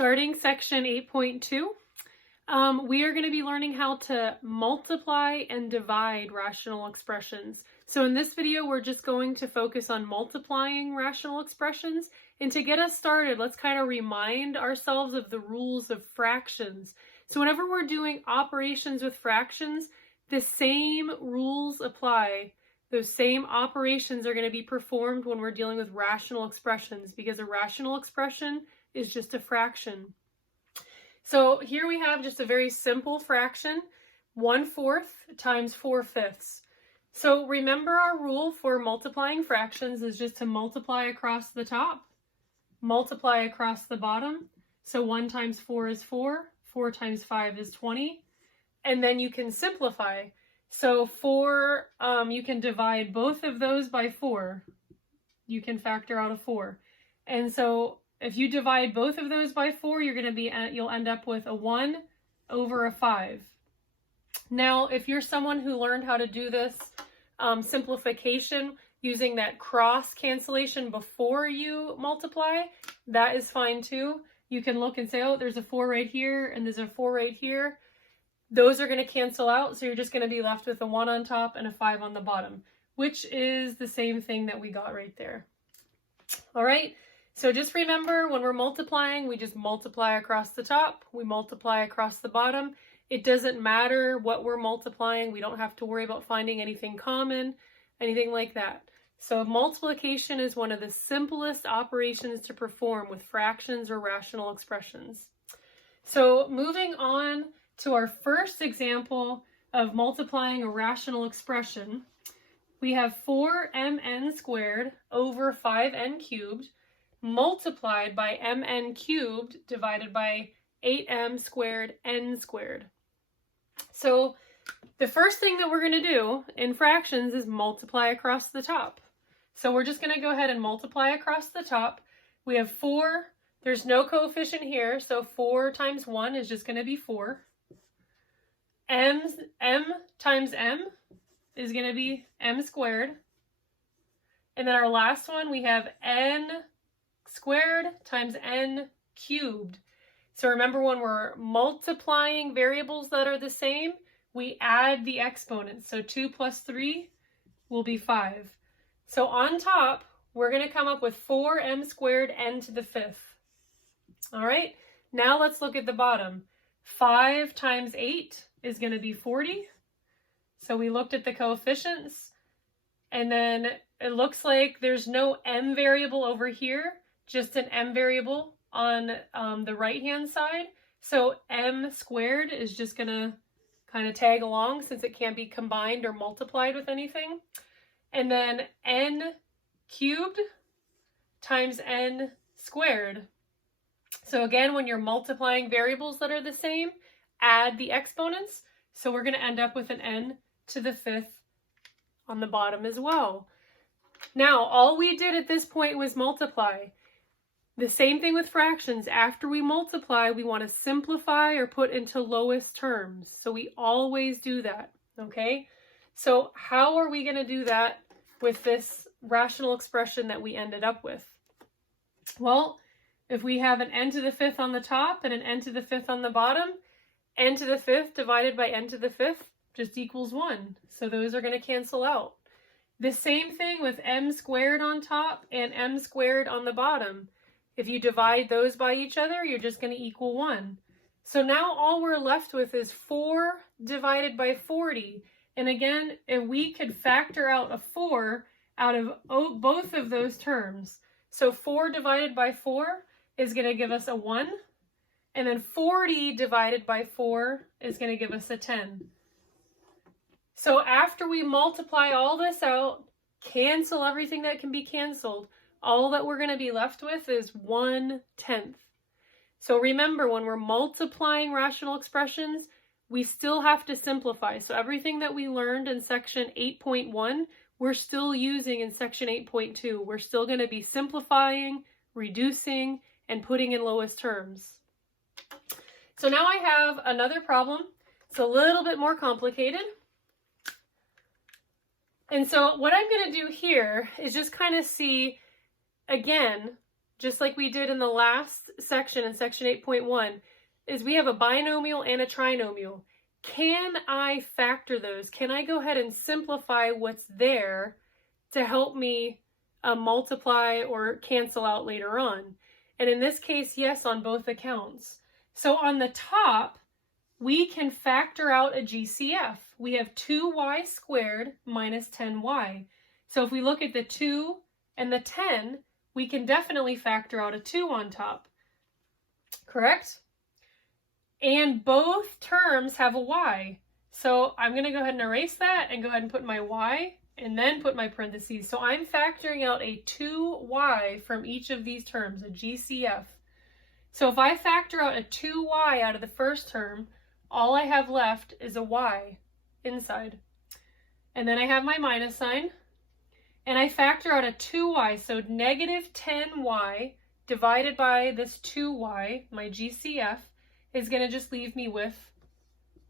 Starting section 8.2, we are going to be learning how to multiply and divide rational expressions. So in this video, we're just going to focus on multiplying rational expressions. And to get us started, let's kind of remind ourselves of the rules of fractions. So whenever we're doing operations with fractions, the same rules apply. Those same operations are going to be performed when we're dealing with rational expressions, because a rational expression is just a fraction. So here we have just a very simple fraction, 1/4 times 4/5. So remember, our rule for multiplying fractions is just to multiply across the top, multiply across the bottom. So 1 times 4 is 4, 4 times 5 is 20, and then you can simplify. So 4, you can divide both of those by 4. You can factor out a 4. And so if you divide both of those by 4, you'll end up with a 1 over a 5. Now, if you're someone who learned how to do this simplification using that cross cancellation before you multiply, that is fine too. You can look and say, oh, there's a 4 right here and there's a 4 right here. Those are going to cancel out, so you're just going to be left with a 1 on top and a 5 on the bottom, which is the same thing that we got right there. All right, so just remember, when we're multiplying, we just multiply across the top, we multiply across the bottom. It doesn't matter what we're multiplying. We don't have to worry about finding anything common, anything like that. So multiplication is one of the simplest operations to perform with fractions or rational expressions. So moving on to our first example of multiplying a rational expression, we have 4mn squared over 5n cubed multiplied by mn cubed divided by 8m squared n squared. So the first thing that we're going to do in fractions is multiply across the top. So we're just going to go ahead and multiply across the top. We have 4, there's no coefficient here, so 4 times 1 is just going to be 4. M times m is going to be m squared. And then our last one, we have n squared times n cubed. So remember, when we're multiplying variables that are the same, we add the exponents. So 2 plus 3 will be 5. So on top, we're going to come up with 4m squared n to the 5th. All right, now let's look at the bottom. 5 times 8 is going to be 40. So we looked at the coefficients, and then it looks like there's no m variable over here, just an m variable on the right hand side. So m squared is just going to kind of tag along since it can't be combined or multiplied with anything. And then n cubed times n squared. So again, when you're multiplying variables that are the same, add the exponents. So we're going to end up with an n to the 5th on the bottom as well. Now, all we did at this point was multiply. The same thing with fractions. After we multiply, we want to simplify or put into lowest terms. So we always do that, okay? So how are we going to do that with this rational expression that we ended up with? Well, if we have an n to the 5th on the top and an n to the 5th on the bottom, n to the 5th divided by n to the 5th just equals 1. So those are going to cancel out. The same thing with m squared on top and m squared on the bottom. If you divide those by each other, you're just going to equal 1. So now all we're left with is 4 divided by 40. And again, if we could factor out a 4 out of both of those terms. So 4 divided by 4 is going to give us a 1. And then 40 divided by 4 is going to give us a 10. So after we multiply all this out, cancel everything that can be canceled, all that we're going to be left with is 1/10. So remember, when we're multiplying rational expressions, we still have to simplify. So everything that we learned in section 8.1, we're still using in section 8.2. We're still going to be simplifying, reducing, and putting in lowest terms. So now I have another problem. It's a little bit more complicated. And so what I'm going to do here is just kind of see, again, just like we did in the last section in section 8.1, is we have a binomial and a trinomial. Can I factor those? Can I go ahead and simplify what's there to help me multiply or cancel out later on? And in this case, yes, on both accounts. So on the top, we can factor out a GCF. We have 2y squared minus 10y. So if we look at the 2 and the 10, we can definitely factor out a 2 on top. Correct? And both terms have a y. So I'm going to go ahead and erase that and go ahead and put my y and then put my parentheses. So I'm factoring out a 2y from each of these terms, a GCF. So if I factor out a 2y out of the first term, all I have left is a y inside. And then I have my minus sign. And I factor out a 2y, so negative 10y divided by this 2y, my GCF, is going to just leave me with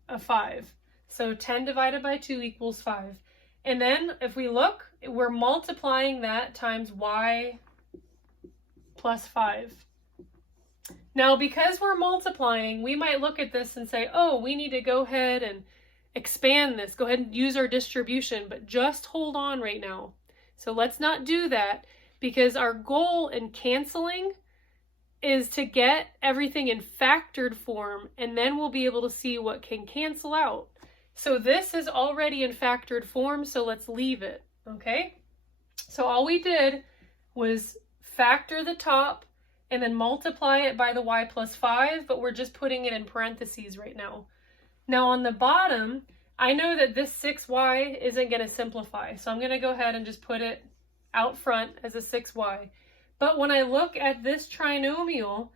a 5. So 10 divided by 2 equals 5. And then if we look, we're multiplying that times y plus 5. Now, because we're multiplying, we might look at this and say, oh, we need to go ahead and expand this. Go ahead and use our distribution, but just hold on right now. So let's not do that, because our goal in canceling is to get everything in factored form, and then we'll be able to see what can cancel out. So this is already in factored form, so let's leave it, okay? So all we did was factor the top and then multiply it by the y plus 5, but we're just putting it in parentheses right now. Now on the bottom, I know that this 6y isn't going to simplify, so I'm going to go ahead and just put it out front as a 6y. But when I look at this trinomial,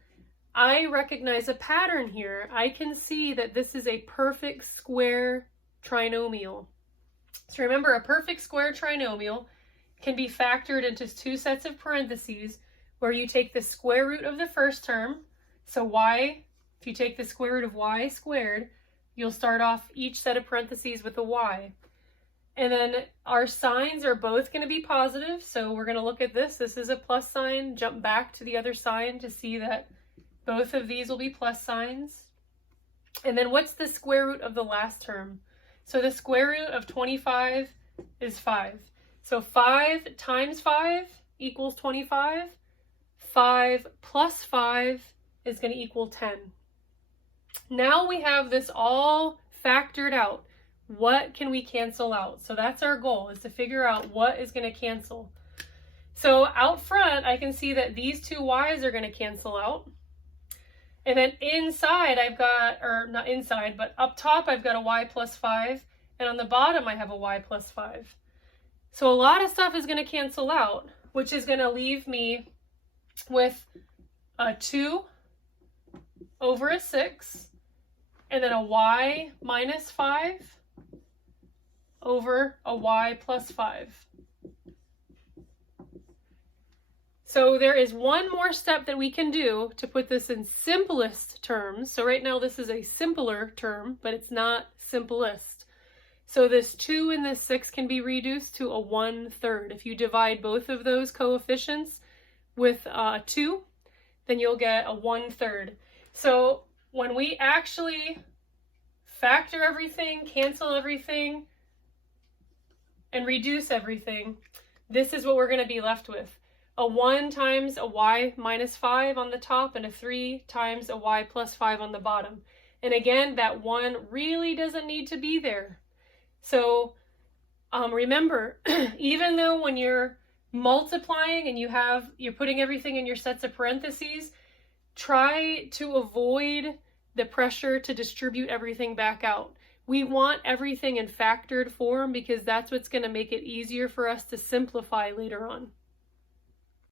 I recognize a pattern here. I can see that this is a perfect square trinomial. So remember, a perfect square trinomial can be factored into 2 sets of parentheses, where you take the square root of the first term. So y, if you take the square root of y squared, you'll start off each set of parentheses with a y. And then our signs are both going to be positive. So we're going to look at this. This is a plus sign. Jump back to the other sign to see that both of these will be plus signs. And then what's the square root of the last term? So the square root of 25 is 5. So 5 times 5 equals 25. 5 plus 5 is going to equal 10. Now we have this all factored out. What can we cancel out? So that's our goal, is to figure out what is going to cancel. So out front, I can see that these 2 y's are going to cancel out. And then inside I've got, or not inside, but up top I've got a y plus 5. And on the bottom I have a y plus 5. So a lot of stuff is going to cancel out, which is going to leave me with a 2 over a 6, and then a y minus 5 over a y plus 5. So there is one more step that we can do to put this in simplest terms. So right now this is a simpler term, but it's not simplest. So this 2 and this 6 can be reduced to a 1/3. If you divide both of those coefficients with 2, then you'll get a 1/3. So when we actually factor everything, cancel everything, and reduce everything, this is what we're going to be left with. A 1 times a y minus 5 on the top, and a 3 times a y plus 5 on the bottom. And again, that 1 really doesn't need to be there. So remember, even though when you're multiplying and you're putting everything in your sets of parentheses, try to avoid the pressure to distribute everything back out. We want everything in factored form because that's what's going to make it easier for us to simplify later on.